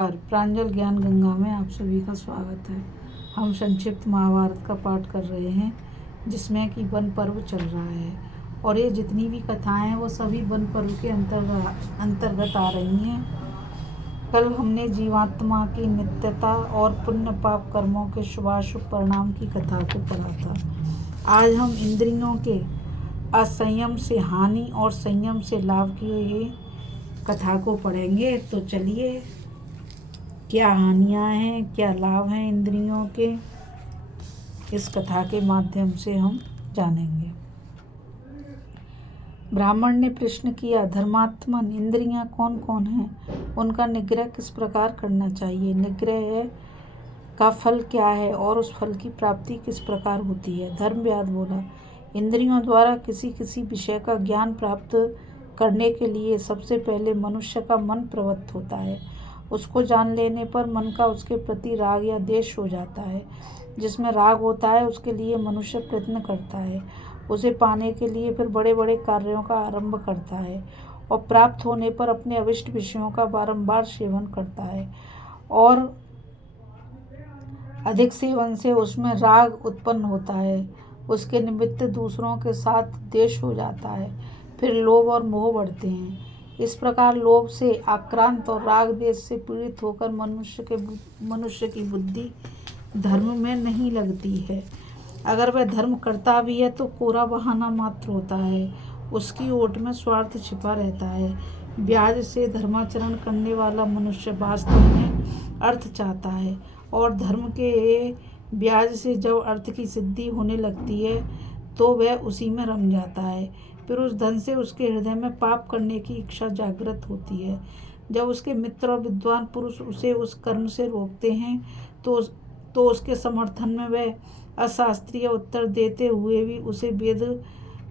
और प्रांजल ज्ञान गंगा में आप सभी का स्वागत है। हम संक्षिप्त महाभारत का पाठ कर रहे हैं, जिसमें कि वन पर्व चल रहा है। और ये जितनी भी कथाएं हैं वो सभी वन पर्व के अंतर्गत आ रही हैं। कल हमने जीवात्मा की नित्यता और पुण्य पाप कर्मों के शुभाशुभ परिणाम की कथा को पढ़ा था। आज हम इंद्रियों के असंयम से हानि और संयम से लाभ की ये कथा को पढ़ेंगे। तो चलिए, क्या हानियाँ हैं, क्या लाभ हैं इंद्रियों के, इस कथा के माध्यम से हम जानेंगे। ब्राह्मण ने प्रश्न किया, धर्मात्मन, इंद्रियां कौन कौन हैं? उनका निग्रह किस प्रकार करना चाहिए? निग्रह का फल क्या है और उस फल की प्राप्ति किस प्रकार होती है? धर्मव्याध बोला, इंद्रियों द्वारा किसी किसी विषय का ज्ञान प्राप्त करने के लिए सबसे पहले मनुष्य का मन प्रवृत्त होता है। उसको जान लेने पर मन का उसके प्रति राग या द्वेष हो जाता है। जिसमें राग होता है उसके लिए मनुष्य प्रयत्न करता है, उसे पाने के लिए फिर बड़े बड़े कार्यों का आरंभ करता है और प्राप्त होने पर अपने अविष्ट विषयों का बारंबार सेवन करता है। और अधिक सेवन से उसमें राग उत्पन्न होता है, उसके निमित्त दूसरों के साथ द्वेष हो जाता है, फिर लोभ और मोह बढ़ते हैं। इस प्रकार लोभ से आक्रांत और राग द्वेष से पीड़ित होकर मनुष्य की बुद्धि धर्म में नहीं लगती है। अगर वह धर्म करता भी है तो कोरा बहाना मात्र होता है, उसकी ओट में स्वार्थ छिपा रहता है। ब्याज से धर्माचरण करने वाला मनुष्य वास्तव में अर्थ चाहता है और धर्म के ब्याज से जब अर्थ की सिद्धि होने लगती है तो वह उसी में रम जाता है। फिर उस धन से उसके हृदय में पाप करने की इच्छा जागृत होती है। जब उसके मित्र और विद्वान पुरुष उसे उस कर्म से रोकते हैं तो उसके समर्थन में वह अशास्त्रीय उत्तर देते हुए भी उसे वेद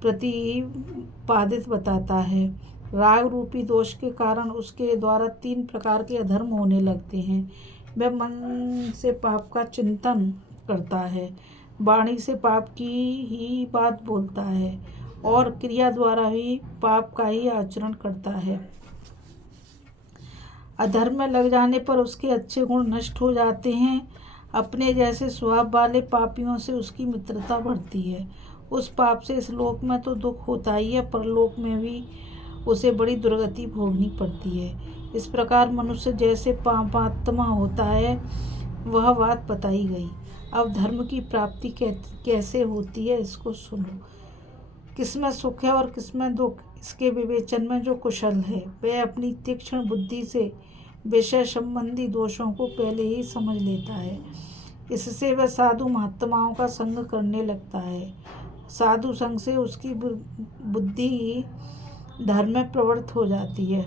प्रतिपादित बताता है। राग रूपी दोष के कारण उसके द्वारा 3 प्रकार के अधर्म होने लगते हैं। वह मन से पाप का चिंतन करता है, वाणी से पाप की ही बात बोलता है और क्रिया द्वारा ही पाप का ही आचरण करता है। अधर्म में लग जाने पर उसके अच्छे गुण नष्ट हो जाते हैं। अपने जैसे स्वभाव वाले पापियों से उसकी मित्रता बढ़ती है। उस पाप से इस लोक में तो दुख होता ही है, परलोक में भी उसे बड़ी दुर्गति भोगनी पड़ती है। इस प्रकार मनुष्य जैसे पापात्मा होता है, वह बात बताई गई। अब धर्म की प्राप्ति कैसे होती है, इसको सुनो। किसमें सुख है और किसमें दुख, इसके विवेचन में जो कुशल है वह अपनी तीक्ष्ण बुद्धि से विषय संबंधी दोषों को पहले ही समझ लेता है। इससे वह साधु महात्माओं का संग करने लगता है। साधु संग से उसकी बुद्धि धर्म में प्रवृत्त हो जाती है।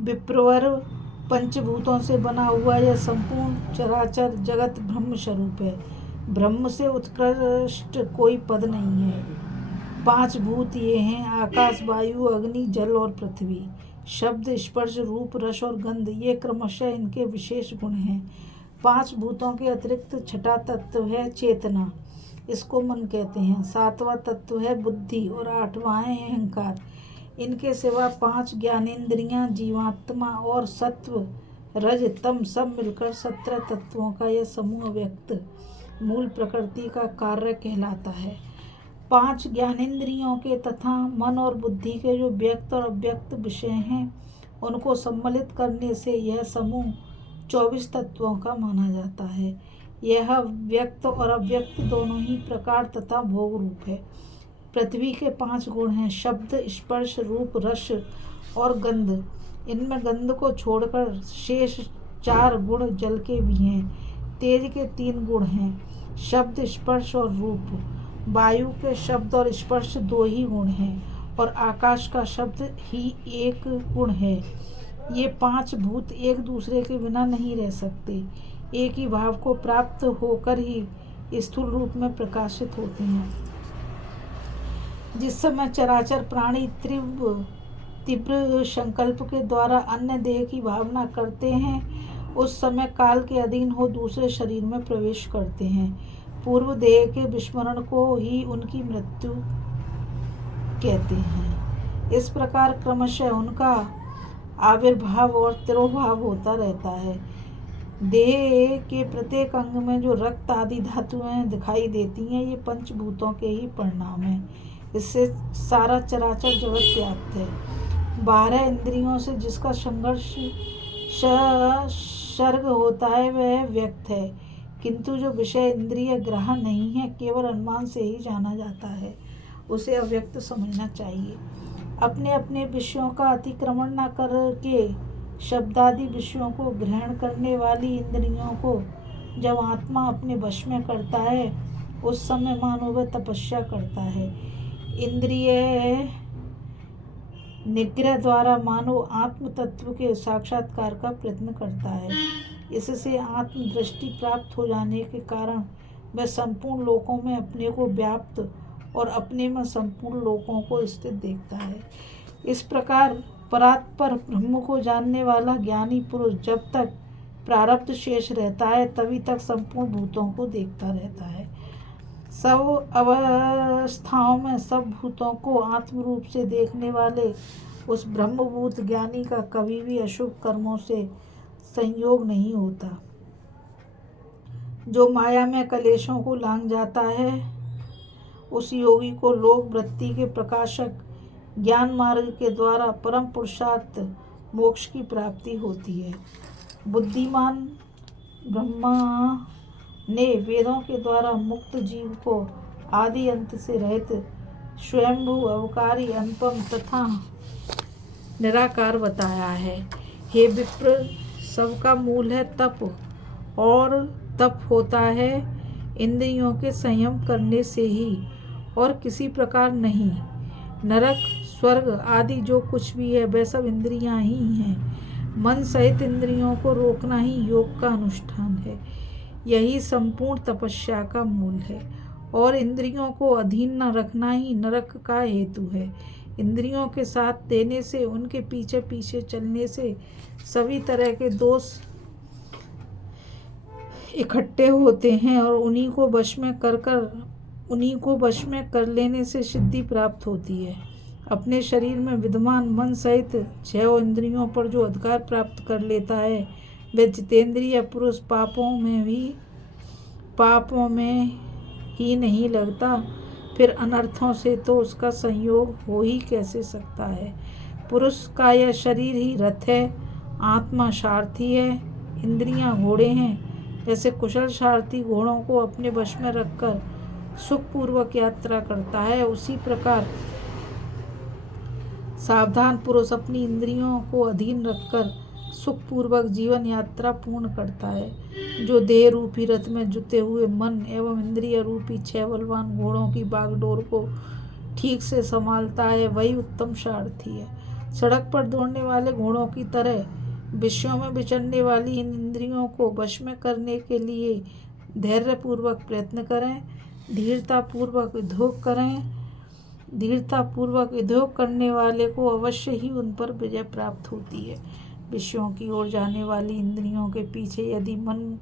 विप्रवर पंचभूतों से बना हुआ यह संपूर्ण चराचर जगत ब्रह्म स्वरूप है। ब्रह्म से उत्कृष्ट कोई पद नहीं है। 5 भूत ये हैं, आकाश, वायु, अग्नि, जल और पृथ्वी। शब्द, स्पर्श, रूप, रस और गंध, ये क्रमशः इनके विशेष गुण हैं। 5 भूतों के अतिरिक्त छठा तत्व है चेतना, इसको मन कहते हैं। 7वां तत्व है बुद्धि और 8वां है अहंकार। इनके सिवा 5 ज्ञानेंद्रियां, जीवात्मा और सत्व, रज, तम सब मिलकर 17 तत्वों का यह समूह व्यक्त मूल प्रकृति का कार्य कहलाता है। 5 ज्ञानेंद्रियों के तथा मन और बुद्धि के जो व्यक्त और अव्यक्त विषय हैं, उनको सम्मिलित करने से यह समूह 24 तत्वों का माना जाता है। यह व्यक्त और अव्यक्त दोनों ही प्रकार तथा भोग रूप है। पृथ्वी के 5 गुण हैं, शब्द, स्पर्श, रूप, रस और गंध। इनमें गंध को छोड़कर शेष 4 गुण जल के भी हैं। तेज के 3 गुण हैं, शब्द, स्पर्श और रूप। वायु के शब्द और स्पर्श 2 ही गुण हैं और आकाश का शब्द ही 1 गुण है। ये 5 भूत एक दूसरे के बिना नहीं रह सकते, एक ही भाव को प्राप्त होकर ही स्थूल रूप में प्रकाशित होते हैं। जिस समय चराचर प्राणी तीव्र संकल्प के द्वारा अन्य देह की भावना करते हैं, उस समय काल के अधीन हो दूसरे शरीर में प्रवेश करते हैं। पूर्व देह के विस्मरण को ही उनकी मृत्यु कहते हैं। इस प्रकार क्रमशः उनका आविर्भाव और तिरोभाव होता रहता है। देह के प्रत्येक अंग में जो रक्त आदि धातुएं दिखाई देती हैं, ये पंचभूतों के ही परिणाम हैं। इससे सारा चराचर जगत व्याप्त है। 12 इंद्रियों से जिसका संघर्ष सर्ग होता है वह व्यक्त है, किंतु जो विषय इंद्रिय ग्रहण नहीं है, केवल अनुमान से ही जाना जाता है, उसे अव्यक्त समझना चाहिए। अपने अपने विषयों का अतिक्रमण न करके शब्दादि विषयों को ग्रहण करने वाली इंद्रियों को जब आत्मा अपने वश में करता है, उस समय मानो वह तपस्या करता है। इंद्रिय निग्रह द्वारा मानो आत्म तत्व के साक्षात्कार का प्रयत्न करता है। इससे आत्मदृष्टि प्राप्त हो जाने के कारण वह संपूर्ण लोकों में अपने को व्याप्त और अपने में संपूर्ण लोकों को स्थित देखता है। इस प्रकार परात्पर ब्रह्म को जानने वाला ज्ञानी पुरुष जब तक प्रारब्ध शेष रहता है, तभी तक संपूर्ण भूतों को देखता रहता है। सब अवस्थाओं में सब भूतों को आत्म रूप से देखने वाले उस ब्रह्मभूत ज्ञानी का कभी भी अशुभ कर्मों से संयोग नहीं होता। जो माया में कलेशों को लांघ जाता है, उस योगी को लोक वृत्ति के प्रकाशक ज्ञान मार्ग के द्वारा परम पुरुषार्थ मोक्ष की प्राप्ति होती है। बुद्धिमान ब्रह्मा ने वेदों के द्वारा मुक्त जीव को आदि अंत से रहित स्वयंभू अवकारी अनुपम तथा निराकार बताया है। हे विप्र, सबका मूल है तप, और तप होता है इंद्रियों के संयम करने से ही और किसी प्रकार नहीं। नरक, स्वर्ग आदि जो कुछ भी है वह सब इंद्रियां ही हैं। मन सहित इंद्रियों को रोकना ही योग का अनुष्ठान है। यही संपूर्ण तपस्या का मूल है, और इंद्रियों को अधीन न रखना ही नरक का हेतु है। इंद्रियों के साथ देने से, उनके पीछे पीछे चलने से सभी तरह के दोष इकट्ठे होते हैं, और उन्हीं को वश में कर लेने से सिद्धि प्राप्त होती है। अपने शरीर में विद्यमान मन सहित 6 इंद्रियों पर जो अधिकार प्राप्त कर लेता है, वह जितेंद्रिय पुरुष पापों में ही नहीं लगता। फिर अनर्थों से तो उसका संयोग हो ही कैसे सकता है। पुरुष का यह शरीर ही रथ है, आत्मा सारथी है, इंद्रियां घोड़े हैं। जैसे कुशल सारथी घोड़ों को अपने वश में रखकर सुखपूर्वक यात्रा करता है, उसी प्रकार सावधान पुरुष अपनी इंद्रियों को अधीन रखकर सुखपूर्वक जीवन यात्रा पूर्ण करता है। जो देह रूपी रथ में जुते हुए मन एवं इंद्रिय रूपी 6 बलवान घोड़ों की बागडोर को ठीक से संभालता है, वही उत्तम सारथी है। सड़क पर दौड़ने वाले घोड़ों की तरह विषयों में विचरने वाली इन इंद्रियों को वश में करने के लिए धैर्यपूर्वक प्रयत्न करें, धीरतापूर्वक उद्योग करने वाले को अवश्य ही उन पर विजय प्राप्त होती है। विषयों की ओर जाने वाली इंद्रियों के पीछे यदि मन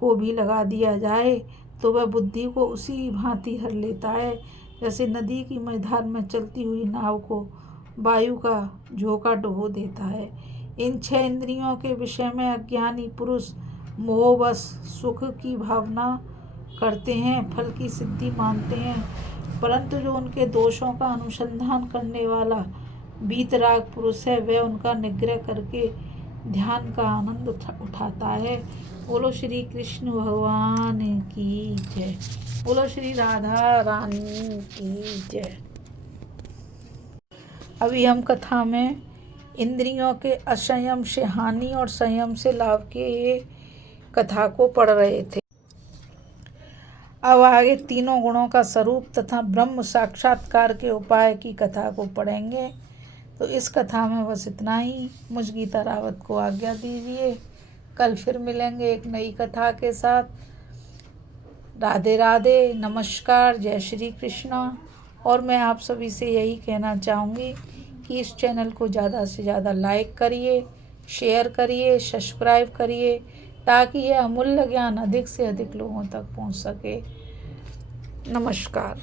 को भी लगा दिया जाए, तो वह बुद्धि को उसी भांति हर लेता है, जैसे नदी की मैदान में चलती हुई नाव को वायु का झोंका डुबो देता है। इन 6 इंद्रियों के विषय में अज्ञानी पुरुष मोहवश सुख की भावना करते हैं, फल की सिद्धि मानते हैं, परंतु जो उनके दोषों का अनुसंधान करने वाला वीतराग पुरुष है, वह उनका निग्रह करके ध्यान का आनंद उठाता है। बोलो श्री कृष्ण भगवान की जय। बोलो श्री राधा रानी की जय। अभी हम कथा में इंद्रियों के असंयम से हानि और संयम से लाभ के कथा को पढ़ रहे थे। अब आगे तीनों गुणों का स्वरूप तथा ब्रह्म साक्षात्कार के उपाय की कथा को पढ़ेंगे। तो इस कथा में बस इतना ही। मुझ गीता रावत को आज्ञा दीजिए। कल फिर मिलेंगे एक नई कथा के साथ। राधे राधे, नमस्कार, जय श्री कृष्णा। और मैं आप सभी से यही कहना चाहूँगी कि इस चैनल को ज़्यादा से ज़्यादा लाइक करिए, शेयर करिए, सब्सक्राइब करिए, ताकि यह अमूल्य ज्ञान अधिक से अधिक लोगों तक पहुँच सके। नमस्कार।